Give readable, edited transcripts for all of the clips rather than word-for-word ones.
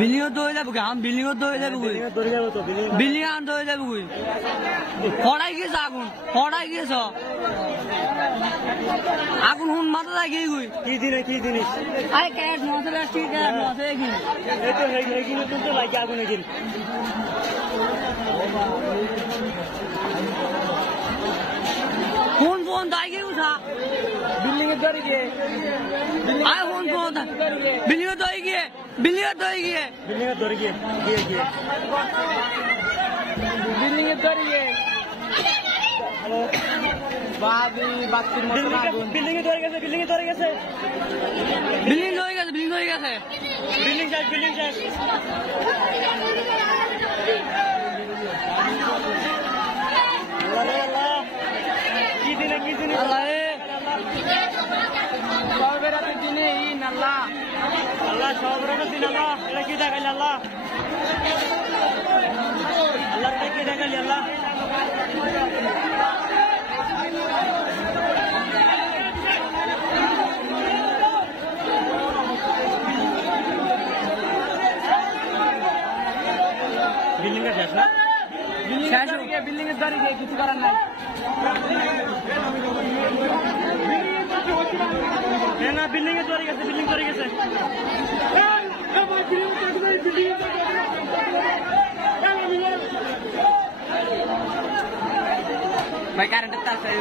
বিল্ডিং দৌড়ে যাবো কি? আমি বিল্ডিং দৌড়ে যাবো কি? বিল্ডিং আন দৌড়ে যাবো কি? হড়াই গিয়েছ আগুন, হড়াই গিয়েছ আগুন হুন মাথা লাগিয়ে গুই কি জিনিস আরে ক্যারেট নসে আসছি ক্যারেট নসে এগিন এই তো হেগিনে তো লাগে আগুন এগিন ফোন দাইগে উঠা বিল্ডিং এর ধরে গিয়ে আয় ফোন বিল্ডিং এর ধরে গিয়ে বিল্ডিং এর ধরে গিয়ে বিল্ডিং এর ধরে গিয়ে বিল্ডিং এ ধরে গেছে বিল্ডিং ধরে গেছে বিল্ডিং শেষ কি দিনে সব রাতের দিনে ইন আল্লাহ সব রাতের দিন আল্লাহ এটা কি দেখাইল আল্লাহ কি দেখাইলি আল্লাহ বিল্ডিং এর শেষ না বিল্ডিং এর ধরে গিয়ে কিছু করার নাই না বিল্ডিং এ ধরে গেছে ভাই কারেন্টের তার চাই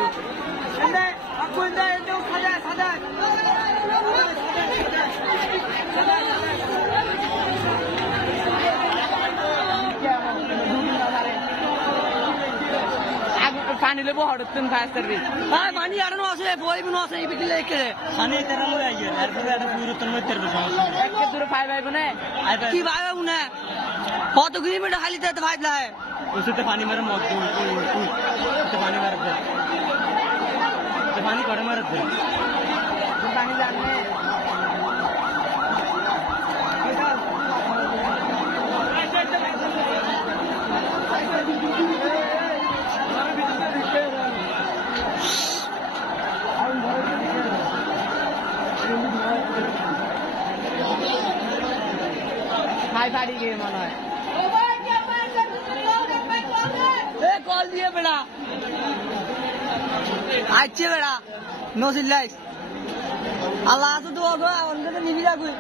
পানি লেবো হঠাৎ ফায়ার পানি আর আছে বই বিনো আছে এই লেখে পানি তেরা লই আইয়ে এরপরে এটা পুরো তোর তেরবে সমস্যা একে দূরে ফাইভ আইবো না কি ভাইবো না কত কিলোমিটার খালি তেতে ফাইভ লাই ওসতে পানি মারে মত ওসতে পানি মারে তো পানি করে মারে পানি জানে হাই বাড়ি গিয়ে মনে হয় কল দিয়ে বেড়া আইছে বেড়া নো সিল্লাইস আল্লাহ আছে তো আগো অন্য নিবি রাখুই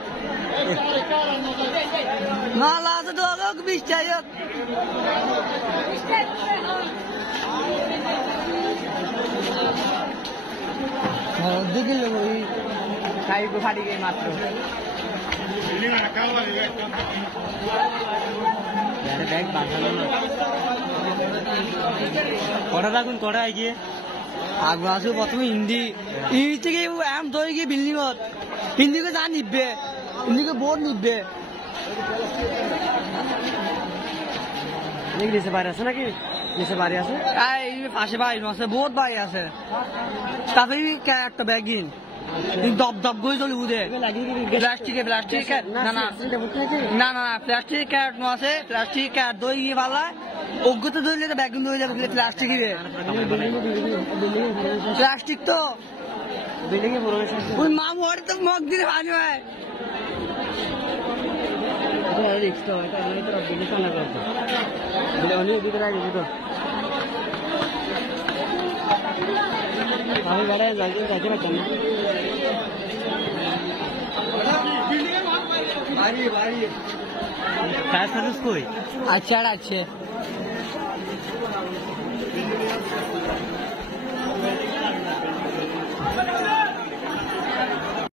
না আল্লাহ আছে তো আগো বিশ চাই দেখিল ওই খাই ফাটি গিয়ে মাত্র ব্যাগ বাঁধালো না কটা থাকুন কটা এগিয়ে আগে আসবে প্রথমে হিন্দি হিন্দি থেকে এম ধরে গিয়ে বিল্ডিং হিন্দিকে যা নিবে হিন্দিকে বোর্ড নিবে নিচে বাড়ি আছে নাকি নিচে বাড়ি আছে এই পাশে বাড়ি আছে বহুত বাড়ি আছে তারপরে একটা ব্যাগিন দপ দপ করে চলে বুঝে প্লাস্টিক না না না না প্লাস্টিক ক্যারেট নো আছে প্লাস্টিক ক্যারেট দই গিয়ে পালা অজ্ঞতা ধরলে তো ব্যাগিন হয়ে যাবে প্লাস্টিক প্লাস্টিক তো বিল্ডিং এ পুরো ওই মা মোড়ে তো মগ দিলে ভালো হয় রিক্স তো এটা অনেক তো বিল্ডিং চালা করতে বলে অনেক ভিতরে আগে তো আমি গাড়ি যাইতে পারতাম না বাড়ি ফায়ার সার্ভিস কই আচ্ছা আছে